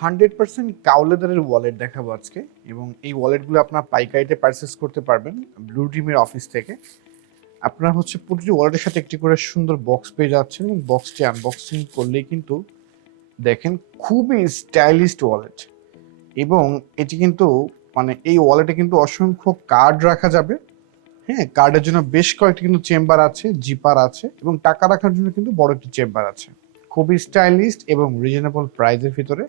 100% cow লেদারের wallet দেখাবো আজকে এবং এই ওয়ালেটগুলো আপনার পাইকারিতে পারচেস করতে পারবেন ব্লু ড্রিমের অফিস থেকে। আপনারা প্রতিটি ওয়ালেটের সাথে একটি করে সুন্দর বক্স পেয়ে যাচ্ছেন এবং বক্সটি আনবক্সিং করলেই কিন্তু দেখেন খুবই স্টাইলিশ ওয়ালেট এবং এটি কিন্তু এই ওয়ালেটে কিন্তু অসংখ্য কার্ড রাখা যাবে। হ্যাঁ, কার্ডের জন্য বেশ কয়েকটি কিন্তু চেম্বার আছে, জিপার আছে এবং টাকা রাখার জন্য কিন্তু বড় একটি চেম্বার আছে। খুবই স্টাইলিশ এবং রিজনেবল প্রাইসের ভিতরে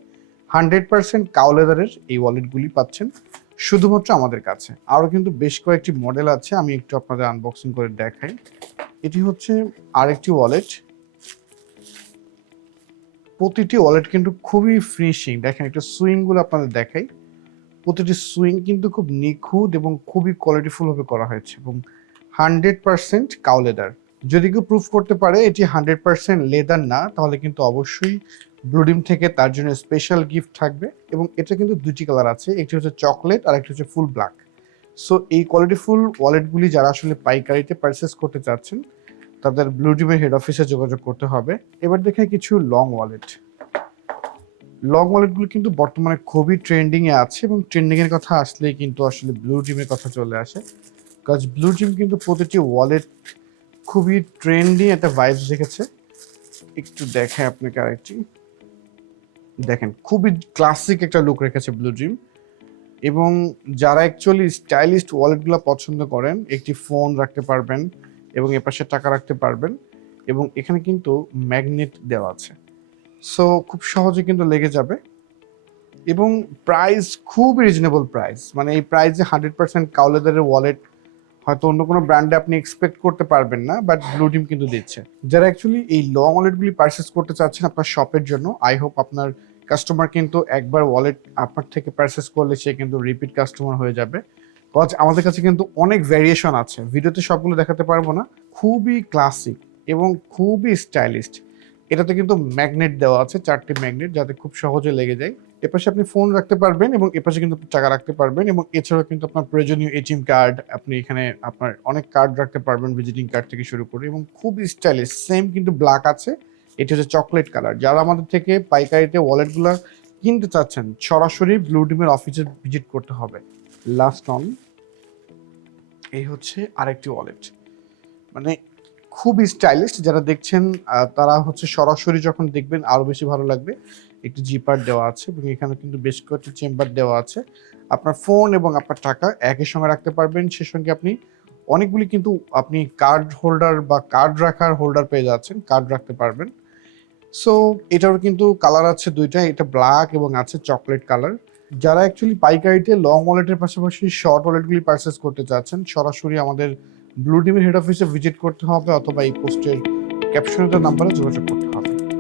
100% কাউ লেদারের এই ওয়ালেটগুলি পাচ্ছেন শুধুমাত্র আমাদের কাছে। আরও কিন্তু বেশ কয়েকটি মডেল আছে, আমি একটু আপনাদের আনবক্সিং করে দেখাই। এটি হচ্ছে আরেকটি ওয়ালেট। প্রতিটি ওয়ালেট কিন্তু খুবই ফিনিশিং, দেখেন একটু সুইংগুলো আপনাদের দেখাই। প্রতিটি সুইং কিন্তু খুব নিখুঁত এবং খুবই কোয়ালিটিফুল ভাবে করা হয়েছে এবং 100% কাউ লেদার। যদি কেউ প্রুফ করতে পারে এটি 100% লেদার না, তাহলে কিন্তু অবশ্যই ব্লু ড্রিম থেকে তার জন্য স্পেশাল গিফট থাকবে। এবং এটা কিন্তু দুটি কালার আছে, একটি হচ্ছে চকলেট আর একটি হচ্ছে ফুল ব্ল্যাক। সো এই কোয়ালিটিফুল ওয়ালেটগুলি যারা আসলে পাইকারিতে পারচেস করতে চাচ্ছেন তাদের ব্লু ড্রিমের হেড অফিসে যোগাযোগ করতে হবে। এবার দেখে কিছু লং ওয়ালেট। লং ওয়ালেটগুলো কিন্তু বর্তমানে খুবই ট্রেন্ডিংয়ে আছে এবং ট্রেন্ডিংয়ের কথা আসলেই কিন্তু আসলে ব্লু ড্রিমের কথা চলে আসে। কাজ ব্লু ড্রিম কিন্তু প্রতিটি ওয়ালেট খুবই ট্রেন্ডি একটা ভাইবস রেখেছে। একটু দেখায় আপনাকে আরেকটি, দেখেন খুবই ক্লাসিক একটা লুক রেখেছে ব্লু ড্রিম। এবং যারা অ্যাকচুয়ালি স্টাইলিশ ওয়ালেটগুলো পছন্দ করেন, একটি ফোন রাখতে পারবেন এবং এপাশে টাকা রাখতে পারবেন এবং এখানে কিন্তু ম্যাগনেট দেওয়া আছে। সো খুব সহজে কিন্তু লেগে যাবে এবং প্রাইস খুব রিজনেবল প্রাইস। এই প্রাইসে 100% কাউ লেদারের ওয়ালেট হয়তো অন্য কোনো ব্র্যান্ডে আপনি এক্সপেক্ট করতে পারবেন না, বাট ব্লু ড্রিম কিন্তু দিচ্ছে। যারা অ্যাকচুয়ালি এই লং ওয়ালেটগুলি পারচেস করতে চাচ্ছেন আপনার শপের জন্য, আই হোপ আপনার কাস্টমার কিন্তু একবার ওয়ালেট আপনার থেকে পারচেস করলে সে কিন্তু রিপিট কাস্টমার হয়ে যাবে। কজ আমাদের কাছে কিন্তু অনেক ভ্যারিয়েশন আছে, ভিডিওতে সবগুলো দেখাতে পারবো না। খুবই ক্লাসিক এবং খুবই স্টাইলিশ। এটাতে কিন্তু ম্যাগনেট দেওয়া আছে, 4টি ম্যাগনেট, যাতে খুব সহজে লেগে যায়। এপাশে আপনি ফোন রাখতে পারবেন এবং এপাশে কিন্তু টাকা রাখতে পারবেন এবং এছাড়াও কিন্তু আপনার প্রয়োজনীয় এটিএম কার্ড, আপনি এখানে আপনার অনেক কার্ড রাখতে পারবেন, ভিজিটিং কার্ড থেকে শুরু করে। এবং খুবই স্টাইলিশ, সেম কিন্তু ব্ল্যাক আছে, এটি হচ্ছে চকলেট কালার। যারা আমাদের থেকে পাইকারিতে ওয়ালেটগুলো কিনতে চাচ্ছেন সরাসরি ব্লু ড্রিমের অফিসে ভিজিট করতে হবে। লাস্ট অন, এই হচ্ছে আরেকটি ওয়ালেট, খুবই স্টাইলিশ। যারা দেখছেন তারা সরাসরি যখন দেখবেন আরো বেশি ভালো লাগবে। একটি জিপার দেওয়া আছে এবং এখানে কিন্তু বেশ কয়েকটি চেম্বার দেওয়া আছে। আপনার ফোন এবং আপনার টাকা একই সঙ্গে রাখতে পারবেন। সে সঙ্গে আপনি অনেকগুলি কিন্তু আপনি কার্ড হোল্ডার বা কার্ড রাখার হোল্ডার পেয়ে যাচ্ছেন, কার্ড রাখতে পারবেন। সো এটারও কিন্তু কালার আছে দুইটা, এটা ব্ল্যাক এবং আছে চকলেট কালার। যারা অ্যাকচুয়ালি পাইকারিতে লং ওয়ালেটের পাশাপাশি শর্ট ওয়ালেটগুলি পারচেস করতে চাচ্ছেন, সরাসরি আমাদের ব্লু ড্রিমের হেড অফিসে ভিজিট করতে হবে অথবা এই পোস্টের ক্যাপশনের নাম্বারে যোগাযোগ করতে হবে।